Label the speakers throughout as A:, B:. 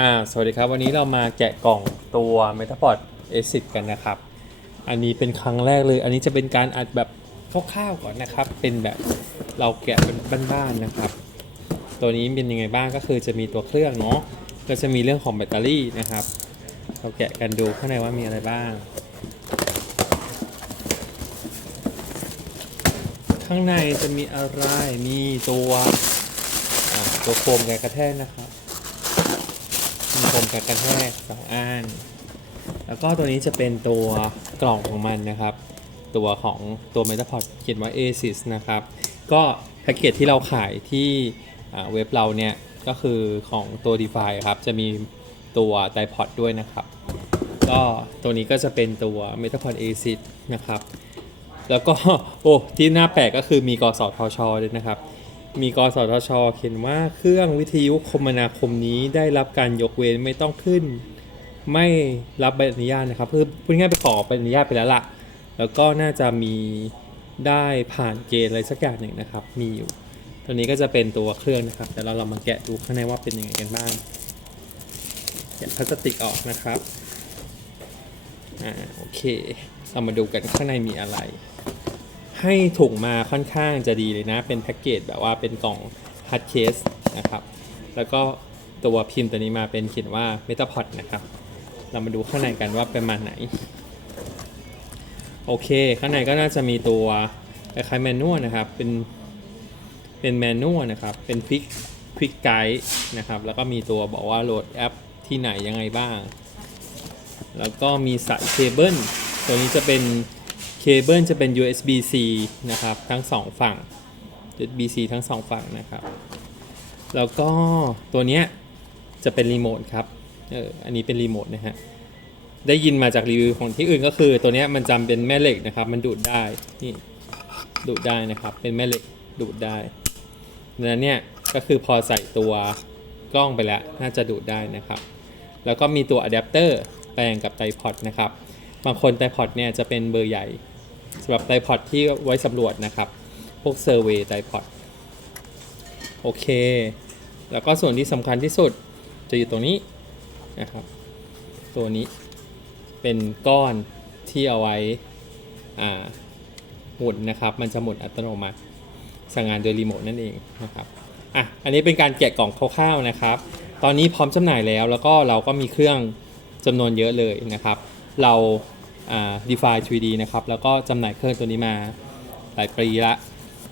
A: อ่าสวัสดีครับ วันนี้เรามาแกะกล่องตัว Metapod A10 กันนะครับ อันนี้เป็นครั้งแรกเลย อันนี้จะเป็นการอัดแบบคร่าวๆก่อนนะครับ เป็นแบบเราแกะเป็นบ้านๆนะครับ ตัวนี้เป็นยังไงบ้างก็คือจะมีตัวเครื่องเนาะก็จะมีเรื่องของแบตเตอรี่นะครับ เราแกะกันดูข้างในว่ามีอะไรบ้าง ข้างในจะมีอะไรมีตัวตัวโฟมแกกระแทกนะครับ มีโฟมกันกระแทกสองอันแล้วก็ตัวนี้จะเป็นตัวกล่องของมันนะครับ ตัวของตัว Metapod เขียนว่า ASIS นะครับ ก็แพ็กเกจที่เราขายที่เว็บเราเนี่ย ก็คือของตัว DeFi ครับ จะมีตัว d i p o d ด้วยนะครับ ก็ตัวนี้ก็จะเป็นตัว Metapod ASIS นะครับ แล้วก็ โอ้ ที่น่าแปลกก็คือมีกสทชด้วยนะครับ มีกสทช เขียนว่าเครื่องวิทยุคมนาคมนี้ได้รับการยกเว้นไม่ต้องขึ้น ไม่รับใบอนุญาตนะครับคือพูดง่ายไปขอใบอนุญาตไปแล้วล่ะ แล้วก็น่าจะมีได้ผ่านเกณฑ์อะไรสักอย่างหนึ่งนะครับ มีอยู่ตัวนี้ก็จะเป็นตัวเครื่องนะครับแต่เราเรามาแกะดูข้างในว่าเป็นยังไงกันบ้างแกะพลาสติกออกนะครับอ่าโอเค เรามาดูกันข้างในมีอะไร ให้ถุงมาค่อนข้างจะดีเลยนะ เป็นแพ็กเกจแบบว่าเป็นกล่องฮัดเคสนะครับ แล้วก็ตัวพิมพ์ตัวนี้มาเป็นเขียนว่า Metapod นะครับ เรามาดูข้างในกันว่าประมาณไหน โอเค ข้างในก็น่าจะมีตัวคล้ายแมนนวลนะครับ เป็นเป็นแมนนวลนะครับ เป็นควิกควิกไกด์นะครับ แล้วก็มีตัวบอกว่าโหลดแอปที่ไหนยังไงบ้าง แล้วก็มีสายเคเบิลตัวนี้จะเป็น เคเบิลจะเป็น USB-C นะครับทั้งสองฝั่ง USB-C ทั้งสองฝั่งนะครับ แล้วก็ตัวเนี้ยจะเป็นรีโมทครับ เออ อันนี้เป็นรีโมทนะฮะ ได้ยินมาจากรีวิวของที่อื่นก็คือ ตัวเนี้ยมันจำเป็นแม่เหล็กนะครับ มันดูดได้ นี่ ดูดได้นะครับ เป็นแม่เหล็กดูดได้ดังนั้นเนี่ยก็คือพอใส่ตัวกล้องไปแล้ว น่าจะดูดได้นะครับ แล้วก็มีตัวอะแดปเตอร์แปลงกับไตพอดนะครับ บางคนไตพอดเนี่ยจะเป็นเบอร์ใหญ่ สำหรับไตพอดที่ไว้สำรวจนะครับ พวกเซอร์เวย์ไตพอดโอเค แล้วก็ส่วนที่สำคัญที่สุดจะอยู่ตรงนี้นะครับ ตัวนี้เป็นก้อนที่เอาไว้หมุนนะครับ มันจะหมุนอัตโนมัติสั่งงานโดยรีโมทนั่นเองนะครับอะอันนี้เป็นการแกะกล่องคร่าวๆนะครับ ตอนนี้พร้อมจำหน่ายแล้ว แล้วก็เราก็มีเครื่องจำนวนเยอะเลยนะครับ เรา DeFi 3D นะครับ แล้วก็จำหน่ายเครื่องตัวนี้มาหลายปีละ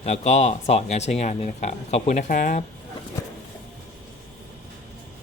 A: แล้วก็สอนการใช้งานด้วยนะครับ ขอบคุณนะครับ